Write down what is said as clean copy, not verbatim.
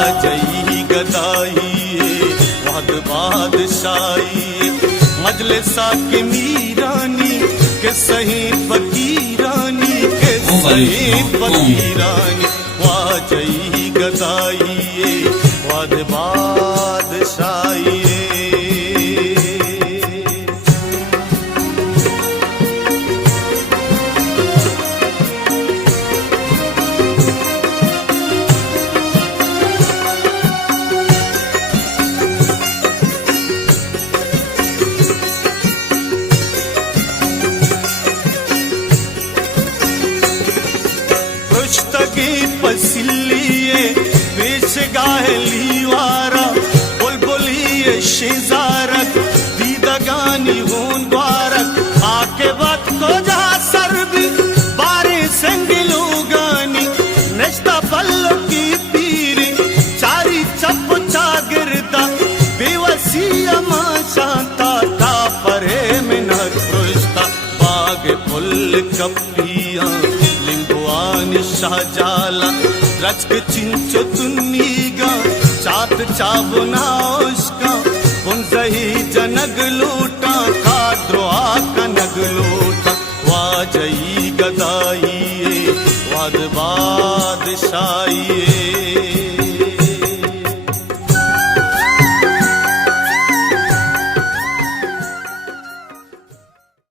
वाजई गदाई वाद बादशाही मजलिसा के मीरानी के सही फकीरानी के सही फकीरानी वाजई गदाई वाद बादशाही पसिलिए पेश गाहली वारा बुलबुलिए शिजारक दीदगानी होन द्वारक आके वक्त को जहाँ सर्दी बारे संगिलो गानी नश्ता पल्लो की पीरी चारी चप चागिरदा बेवसी अमा शांता ता परे में न खुशता बाग फुल कपिया शाहजाला रचक चिंचो तुन्नीगा चात चावनाउश्का पुंजही जनग लूटा काद्रोआ कनग लूटा वाजई गदाई वाद बादशाही